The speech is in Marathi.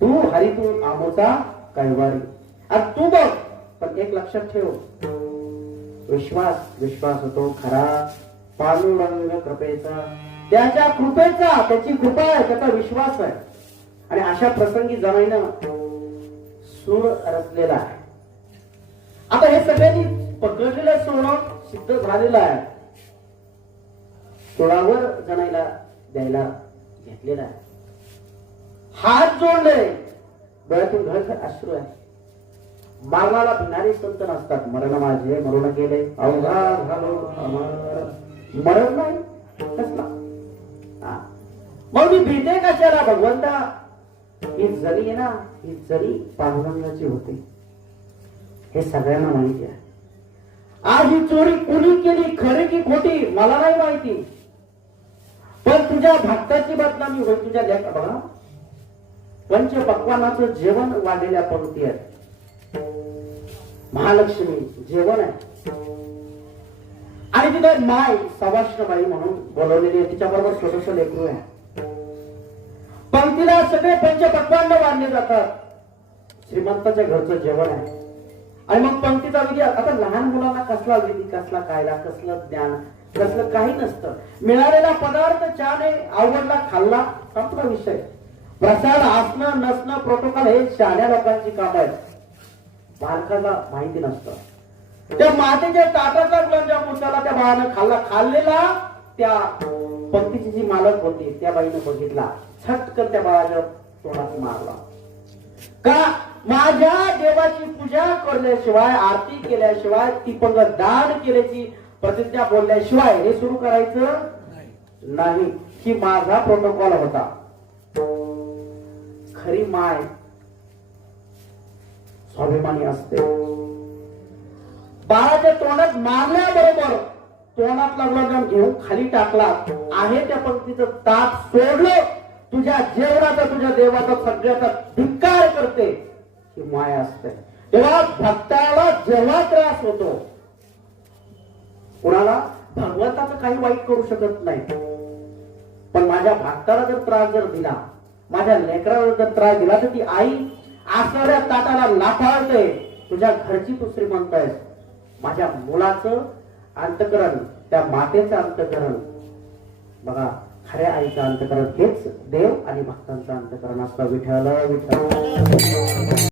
तू हरी तू आमोचा कैवारी. आता तू बघ, पण एक लक्षात ठेव, विश्वास होतो खरा पांडुरंग कृपेचा, त्याच्या कृपेचा, त्याची कृपा आहे, त्याचा विश्वास आहे. आणि अशा प्रसंगी जमाईनं सूर रचलेला आहे. आता हे सगळ्यांनी पकडलेलं सोनं सिद्ध झालेलं आहे, सोळावर जणायला द्यायला घेतलेला आहे. हात जोडले, डोळ्यातून घळघळ अश्रू आहे. मरणाला भिणारे संत नसतात. मरण माझे मरून गेले अवघा झालो अमर. मरण नाही कसला. मग मी भीते कशाला भगवंता. ही जरी आहे ना, ही जरी पांडुरंगाची होती, हे सगळ्यांना माहिती आहे. आज ही चोरी कुणी केली, खरी की खोटी, मला नाही माहिती, पण तुझ्या भक्ताची बदनामी होईल. तुझ्या लेखा बघा, पंच पक्वानाचं जेवण वाढलेल्या पंक्ती आहेत. महालक्ष्मी जेवण आहे, आणि तिथे माय सवाष्णबाई म्हणून बोलवलेली आहे, तिच्या बरोबर छोटस लेकरू आहे. पंक्तीला सगळे पंच पक्वान्न वाढले जातात. श्रीमंताच्या घरचं जेवण आहे. आणि मग पंक्तीचा विधी. आता लहान मुलांना कसला विधी, कसला कायदा, कसलं ज्ञान, कसलं काही नसतं. मिळालेला पदार्थ छान आहे, आवडला, खाल्ला, संपला विषय. प्रसाद असणं नसणं प्रोटोकॉल हे शहाण्या लोकांची काम आहे, बालकाला माहिती नसतं. त्या मातेच्या ताटाचा गुलाबजाम उचलला, त्या बाळानं खाल्लेला. त्या पंक्तीची जी मालक होती त्या बाईनं बघितला, छटकन त्या बाळाच्या तोंडात मारला. का? माझ्या देवाची पूजा करल्याशिवाय, आरती केल्याशिवाय, तिपंग दान केल्याची प्रतिज्ञा बोलल्याशिवाय हे सुरू करायचं नाही. ही माझा प्रोटोकॉल होता. खरी माय स्वाभिमानी असते. बाळाच्या तोंडात मारल्याबरोबर तोंडातला गुलाबजाम घेऊन खाली टाकला. आहे त्या पंक्तीचं ताट सोडलं. तुझ्या जेवणाचा, तुझ्या देवाचा सगळ्याचा धिक्कार करते, ही माय असते. तेव्हा भक्ताला जेव्हा त्रास होतो, कुणाला भगवंताचं काही वाईट करू शकत नाही, पण माझ्या भक्ताला जर त्रास जर दिला, माझ्या लेकराला जर त्रास दिला, तर ती आई असणाऱ्या ताटाला लाफाळते. तुझ्या घरची तू श्रीमंत आहेस. माझ्या मुलाचं अंतकरण, त्या मातेचं अंतकरण बघा, खऱ्या आईचं अंतकरण हेच देव आणि भक्तांचं अंतकरण असतं. विठ्ठल विठ्ठल.